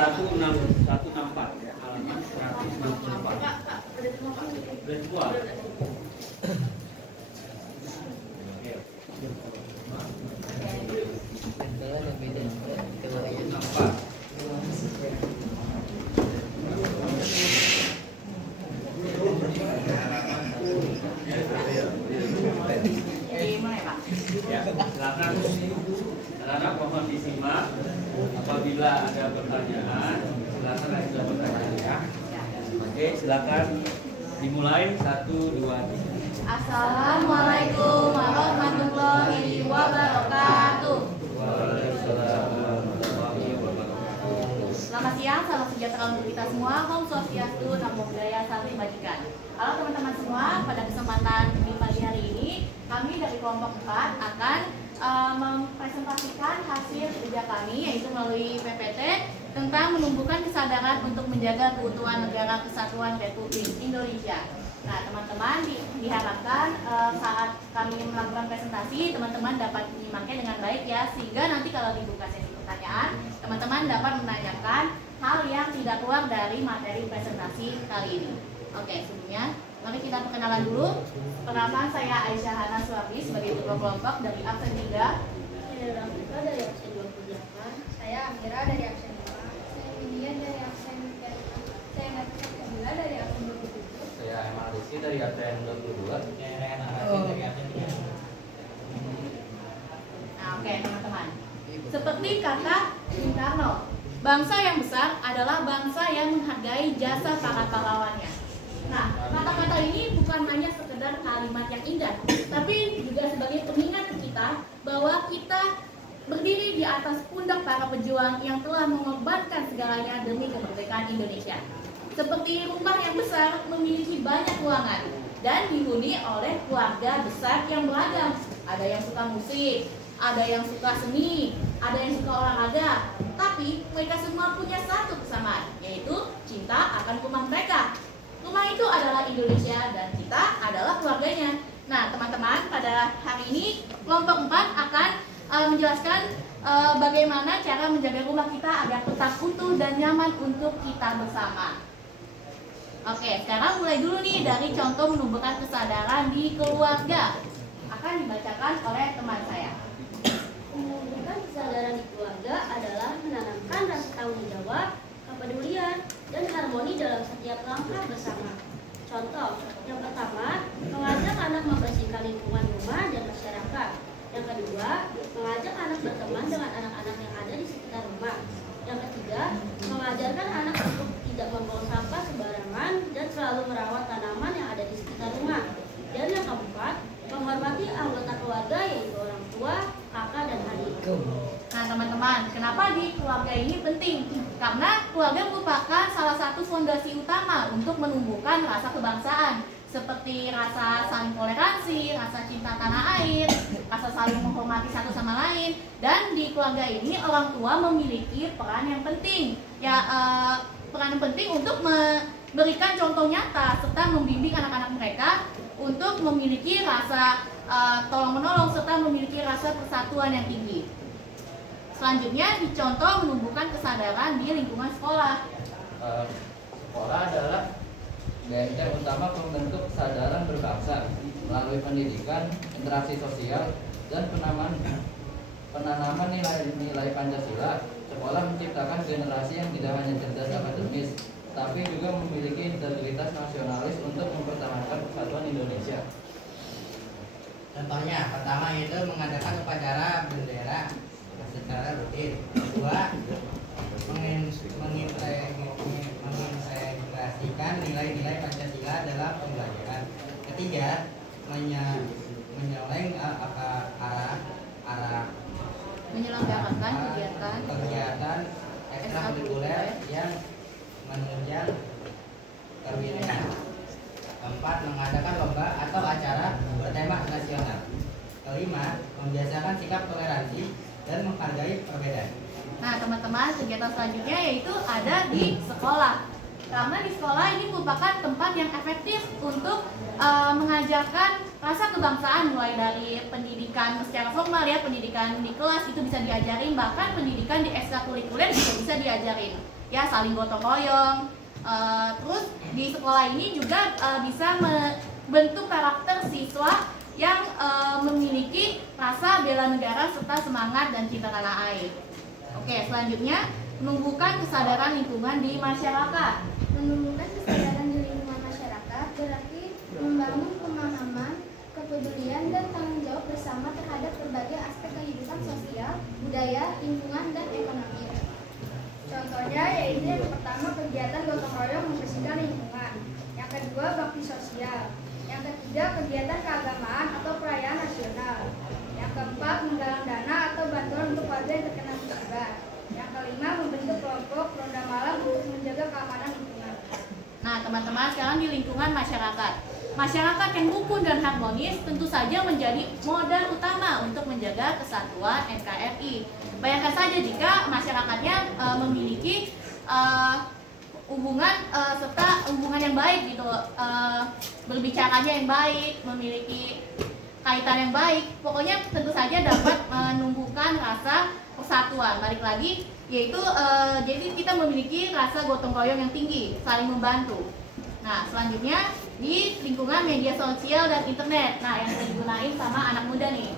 1164 ya, halaman 124. Udah semua. Ya, silakan mohon disimak. Apabila ada pertanyaan, silakan ada pertanyaan ya. Oke, silakan dimulai 1, 2, 3. Assalamualaikum warahmatullahi wabarakatuh. Selamat siang, salam sejahtera untuk kita semua. Om Swastiastu, Namo Buddhaya, Salam Kebajikan. Halo teman-teman semua, pada kesempatan di pagi hari ini kami dari kelompok 4 akan mempresentasikan hasil kerja kami, yaitu melalui PPT tentang menumbuhkan kesadaran untuk menjaga keutuhan negara kesatuan Republik Indonesia. Nah teman-teman diharapkan saat kami melakukan presentasi teman-teman dapat menyimaknya dengan baik ya, sehingga nanti kalau dibuka sesi pertanyaan teman-teman dapat menanyakan hal yang tidak keluar dari materi presentasi kali ini. Oke, sebelumnya mari kita perkenalan dulu. Perkenalkan, saya Aisyah Hana Suwabi sebagai ketua kelompok dari absen 3. Saya Rafika dari absen 28. Saya Amira dari absen 5. Saya Minian dari absen 5. Saya Nafisa Kamila dari absen 27. Saya Emal Rizky dari absen 22. Saya Rena dari absen 3. Nah, oke teman-teman. Seperti kata Bung Karno, bangsa yang besar adalah bangsa yang menghargai jasa para pahlawannya. Nah, kata-kata ini bukan hanya sekedar kalimat yang indah, tapi juga sebagai pengingat kita bahwa kita berdiri di atas pundak para pejuang yang telah mengorbankan segalanya demi kemerdekaan Indonesia. Seperti rumah yang besar memiliki banyak ruangan dan dihuni oleh keluarga besar yang beragam. Ada yang suka musik, ada yang suka seni, ada yang suka olahraga, tapi mereka semua punya satu kesamaan, yaitu cinta akan rumah mereka. Rumah itu adalah Indonesia dan kita adalah keluarganya. Nah teman-teman, pada hari ini kelompok 4 akan menjelaskan bagaimana cara menjaga rumah kita agar tetap utuh dan nyaman untuk kita bersama. Oke, sekarang mulai dulu nih dari contoh menumbuhkan kesadaran di keluarga. Akan dibacakan oleh teman saya. Menumbuhkan kesadaran di keluarga adalah menanamkan rasa tanggung jawab, kepedulian, dan harmoni dalam setiap langkah bersama. Contoh, yang pertama, mengajak anak membersihkan lingkungan rumah dan masyarakat. Yang kedua, mengajak anak berteman dengan anak-anak yang ada di sekitar rumah. Yang ketiga, mengajarkan anak untuk tidak membuang sampah sembarangan dan selalu merawat tanaman yang ada di sekitar rumah. Dan yang keempat, menghormati anggota keluarga yaitu orang tua, kakak, dan adik. Nah teman-teman, kenapa di keluarga ini penting? Karena keluarga merupakan salah satu fondasi utama untuk menumbuhkan rasa kebangsaan, seperti rasa saling toleransi, rasa cinta tanah air, rasa saling menghormati satu sama lain. Dan di keluarga ini orang tua memiliki peran yang penting, peran yang penting untuk memberikan contoh nyata serta membimbing anak-anak mereka untuk memiliki rasa tolong-menolong serta memiliki rasa persatuan yang tinggi. Selanjutnya dicontoh menumbuhkan kesadaran di lingkungan sekolah. Sekolah adalah benteng utama pembentuk kesadaran berbangsa melalui pendidikan, interaksi sosial, dan penanaman nilai-nilai Pancasila. Sekolah menciptakan generasi yang tidak hanya cerdas akademis, tapi juga memiliki integritas nasionalis untuk mempertahankan persatuan Indonesia. Contohnya, pertama itu mengadakan upacara bendera secara rutin. Kedua, mengintegrasikan nilai-nilai Pancasila dalam pembelajaran. Ketiga, Menyelenggarakan kegiatan ekstrakurikuler yang menunjang kewirausahaan. Keempat, mengadakan lomba atau acara bertema nasional. Kelima, membiasakan sikap toleransi dan menghargai perbedaan. Nah teman-teman, kegiatan selanjutnya yaitu ada di sekolah. Karena di sekolah ini merupakan tempat yang efektif untuk mengajarkan rasa kebangsaan, mulai dari pendidikan secara formal ya, pendidikan di kelas itu bisa diajarin, bahkan pendidikan di ekstrakurikuler reguler juga bisa diajarin ya, saling gotong royong. Terus di sekolah ini juga bisa membentuk karakter siswa yang memiliki rasa bela negara serta semangat dan cinta tanah air. Oke, selanjutnya menumbuhkan kesadaran lingkungan di masyarakat. Menumbuhkan kesadaran di lingkungan masyarakat berarti membangun pemahaman, kepedulian, dan tanggung jawab bersama terhadap berbagai aspek kehidupan sosial, budaya, lingkungan, dan ekonomi. Contohnya yaitu yang pertama kegiatan gotong royong membersihkan lingkungan, yang kedua bakti sosial, yang ketiga kegiatan keagamaan atau perayaan nasional, yang keempat menggalang dana atau bantuan untuk warga yang terkena musibah, yang kelima membentuk kelompok ronda malam untuk menjaga keamanan lingkungan. Nah teman-teman, sekarang di lingkungan masyarakat, masyarakat yang rukun dan harmonis tentu saja menjadi modal utama untuk menjaga kesatuan NKRI. Bayangkan saja jika masyarakatnya memiliki hubungan serta hubungan yang baik gitu, berbicaranya yang baik, memiliki kaitan yang baik, pokoknya tentu saja dapat menumbuhkan rasa persatuan. Balik lagi, yaitu jadi kita memiliki rasa gotong royong yang tinggi, saling membantu. Nah selanjutnya di lingkungan media sosial dan internet, nah yang digunain sama anak muda nih.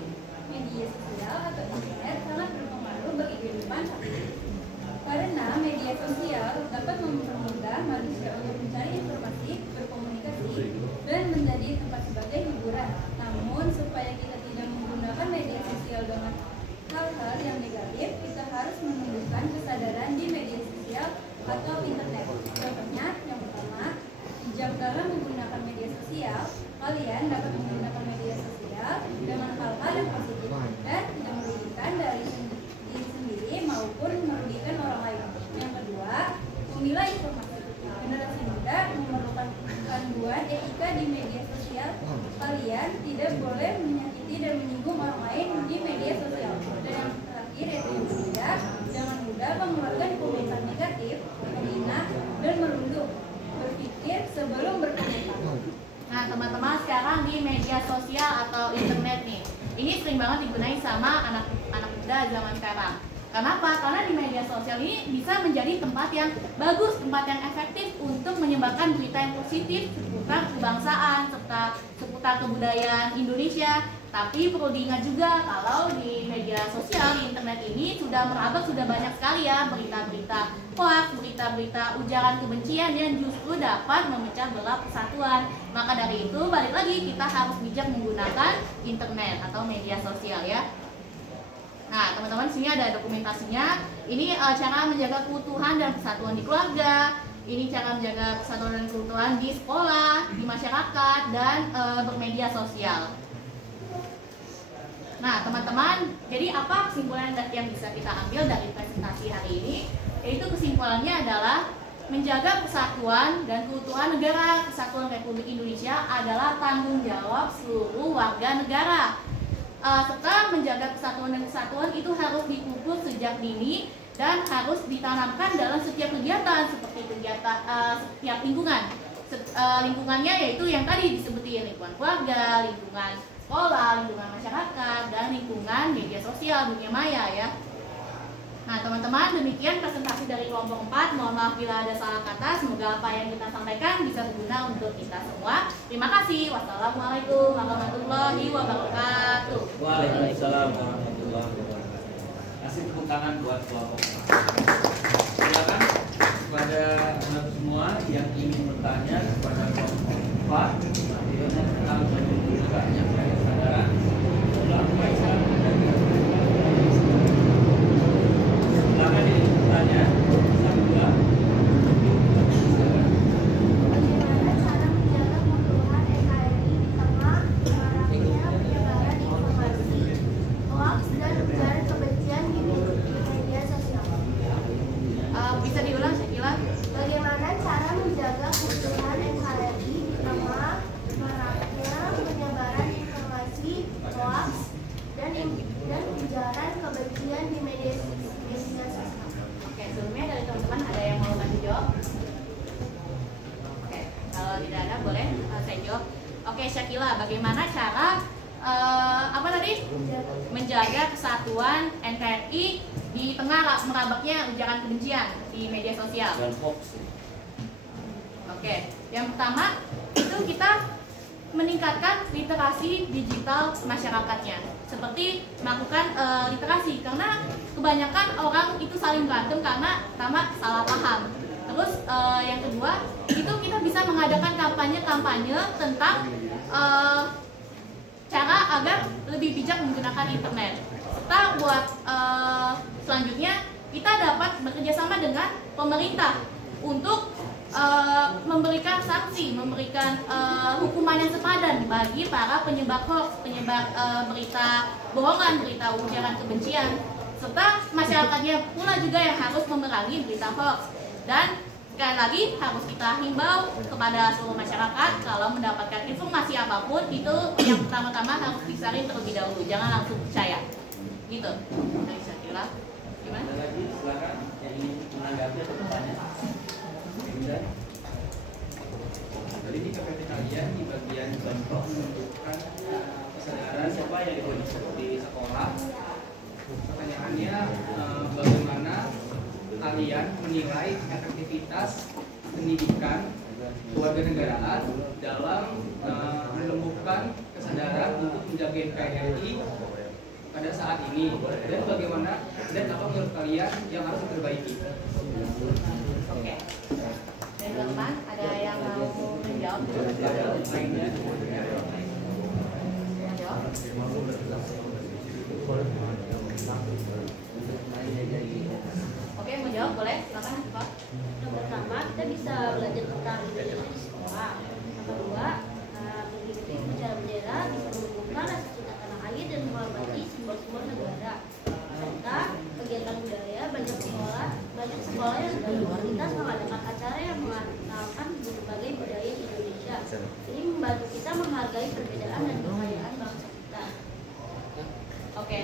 Media sosial atau internet sangat berpengaruh bagi kehidupan saat ini. Karena media sosial dapat mempermudah manusia untuk mencari informasi, berkomunikasi, dan menjadi tempat sebagai hiburan. Namun supaya kita tidak menggunakan media sosial dengan hal-hal yang negatif, kita harus menumbuhkan kesadaran di media sosial atau internet. Contohnya, yang pertama, bijak dalam menggunakan media sosial. Kalian dapat menggunakan media sosial dengan hal-hal yang positif dan tidak merugikan dari diri sendiri maupun merugikan orang lain. Yang kedua, memilah informasi. Generasi muda memerlukan panduan etika di media sosial. Kalian tidak boleh menyakiti dan menyinggung orang lain di media sosial. Dan yang terakhir yaitu yang ketiga, jangan mudah mengeluarkan komentar negatif, menghina, dan merunduk. Berpikir sebelum berkomentar. Nah teman-teman, sekarang di media sosial atau internet nih, ini sering banget digunain sama anak muda zaman sekarang. Kenapa? Karena di media sosial ini bisa menjadi tempat yang bagus, tempat yang efektif untuk menyebarkan berita yang positif seputar kebangsaan serta seputar kebudayaan Indonesia. Tapi perlu diingat juga kalau di media sosial, di internet ini sudah merabak, sudah banyak sekali ya berita-berita hoax, berita-berita ujaran kebencian yang justru dapat memecah belah persatuan. Maka dari itu balik lagi kita harus bijak menggunakan internet atau media sosial ya. Nah teman-teman, di sini ada dokumentasinya. Ini cara menjaga keutuhan dan persatuan di keluarga. Ini cara menjaga persatuan dan keutuhan di sekolah, di masyarakat, dan bermedia sosial. Nah teman-teman, jadi apa kesimpulan yang bisa kita ambil dari presentasi hari ini? Yaitu kesimpulannya adalah menjaga persatuan dan keutuhan negara Kesatuan Republik Indonesia adalah tanggung jawab seluruh warga negara. Serta menjaga persatuan dan kesatuan itu harus dipupuk sejak dini dan harus ditanamkan dalam setiap kegiatan seperti kegiatan setiap lingkungan. Lingkungannya yaitu yang tadi disebutin, lingkungan keluarga, lingkungan sekolah, lingkungan masyarakat, dan lingkungan media sosial, dunia maya ya. Nah teman-teman, demikian presentasi dari kelompok 4. Mohon maaf bila ada salah kata. Semoga apa yang kita sampaikan bisa berguna untuk kita semua. Terima kasih. Wassalamualaikum warahmatullahi wabarakatuh. Waalaikumsalam warahmatullahi wabarakatuh. Kasih tepuk tangan buat kelompok 4. Silakan kepada anak semua yang ingin bertanya kepada kelompok 4. Akhirnya tentang penunjukannya kesadaran dalam kaitan dengan silakan ditanya satu dua. Bagaimana cara menjaga keutuhan NKRI di tengah maraknya penyebaran informasi, hoax, dan ujaran kebencian di media sosial? Bisa diulang Syakila? Bagaimana cara menjaga keutuhan NKRI di tengah maraknya penyebaran informasi, hoax, dan ujaran kebencian di media sosial? Oke, sebelumnya dari teman-teman ada yang mau bantu jawab? Oke, kalau tidak ada boleh saya jawab. Oke, Syakila, bagaimana cara apa tadi? menjaga kesatuan NKRI di tengah merabaknya ujaran kebencian di media sosial. Dan hoax. Oke, yang pertama itu kita meningkatkan literasi digital masyarakatnya, seperti melakukan literasi, karena kebanyakan orang itu saling berantem karena pertama salah paham. Terus yang kedua itu kita bisa mengadakan kampanye-kampanye tentang cara agar lebih bijak menggunakan internet. Serta buat selanjutnya kita dapat bekerjasama dengan pemerintah untuk memberikan sanksi, memberikan hukuman yang sepadan bagi para penyebar hoax, penyebar berita bohongan, berita ujaran kebencian, serta masyarakatnya pula juga yang harus memerangi berita hoax. Dan sekali lagi harus kita himbau kepada seluruh masyarakat kalau mendapatkan informasi apapun itu yang pertama-tama harus disaring terlebih dahulu, jangan langsung percaya. Gitu. Nah, saya kira gimana? Ada lagi silakan yang ingin menanggapi atau bertanya. Jadi di PPT kalian di bagian contoh menunjukkan kesadaran siapa yang di sekolah. Pertanyaannya bagaimana kalian menilai efektivitas pendidikan kewarganegaraan dalam menumbuhkan kesadaran untuk menjaga NKRI pada saat ini, dan bagaimana dan apa menurut kalian yang harus diperbaiki? Oke. Dari teman ada yang mau menjawab? Oke, mau jawab boleh? Silakan, Pak. Yang pertama, kita bisa belajar tentang Indonesia di sekolah. Yang kedua, mengikuti upacara bendera bisa menumbuhkan rasa cinta tanah air dan menghormati simbol-simbol negara. Serta kegiatan budaya, banyak sekolah yang berkualitas mengadakan acara yang mengenalkan berbagai budaya di Indonesia. Ini membantu kita menghargai perbedaan dan kekayaan bangsa kita. Oke,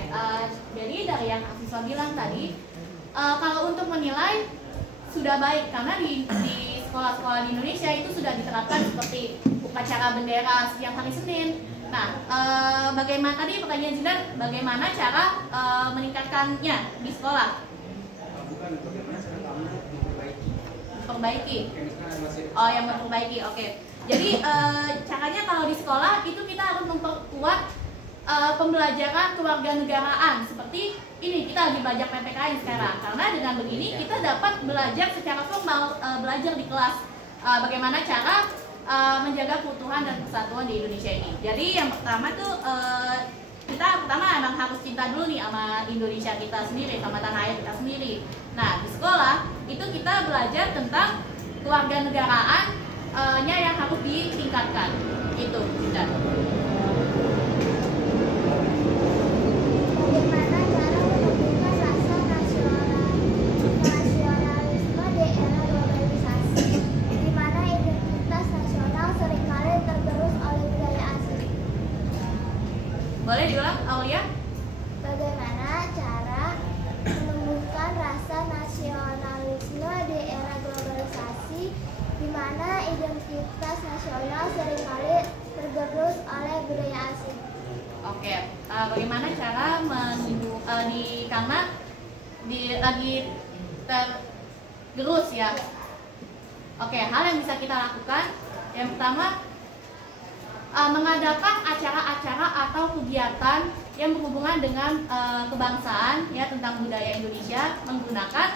jadi dari yang Afifah bilang tadi, kalau untuk menilai sudah baik karena di sekolah-sekolah di Indonesia itu sudah diterapkan seperti upacara bendera setiap hari Senin. Nah, bagaimana tadi pertanyaan Zidan, bagaimana cara meningkatkannya di sekolah? Bukan bagaimana cara kamu memperbaiki. Memperbaiki. Oh, yang memperbaiki. Oke. Jadi caranya kalau di sekolah itu kita harus memperkuat pembelajaran kewarganegaraan seperti ini, kita lagi belajar PPKN sekarang, karena dengan begini kita dapat belajar secara formal, belajar di kelas bagaimana cara menjaga keutuhan dan kesatuan di Indonesia ini. Jadi yang pertama tuh kita pertama emang harus cinta dulu nih sama Indonesia kita sendiri, sama tanah air kita sendiri. Nah, di sekolah itu kita belajar tentang kewarganegaraannya yang harus ditingkatkan. Itu kita. Bagaimana cara menumbuhkan rasa nasionalisme di era globalisasi, di mana identitas nasional seringkali tergerus oleh budaya asing? Boleh diulang, Aulia? Bagaimana cara menumbuhkan rasa nasionalisme di era globalisasi, di mana identitas nasional seringkali tergerus oleh budaya asing? Oke, bagaimana cara karena lagi tergerus ya. Oke, hal yang bisa kita lakukan yang pertama mengadakan acara-acara atau kegiatan yang berhubungan dengan kebangsaan ya, tentang budaya Indonesia, menggunakan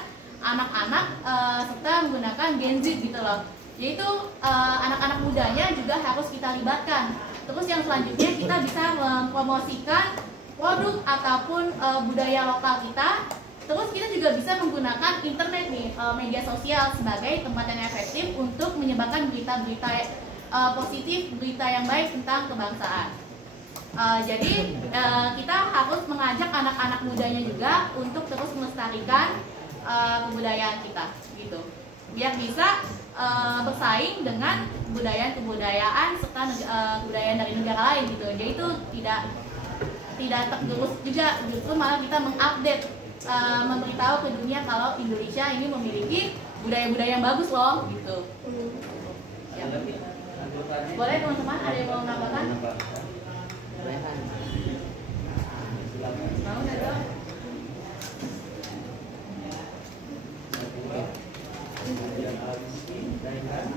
anak-anak serta menggunakan Gen Z gitu loh. Yaitu anak-anak mudanya juga harus kita libatkan. Terus yang selanjutnya kita bisa mempromosikan produk ataupun budaya lokal kita. Terus kita juga bisa menggunakan internet nih, media sosial sebagai tempat yang efektif untuk menyebarkan berita-berita positif, berita yang baik tentang kebangsaan. Jadi kita harus mengajak anak-anak mudanya juga untuk terus melestarikan kebudayaan kita, gitu. Biar bisa bersaing dengan kebudayaan serta kebudayaan dari negara lain gitu. Jadi itu tidak tergerus juga, justru malah kita mengupdate, memberitahu ke dunia kalau Indonesia ini memiliki budaya-budaya yang bagus loh gitu. Ya. Boleh teman-teman, ada yang mau menambahkan? Mau nggak dong? Kemudian Alisi, Daihan,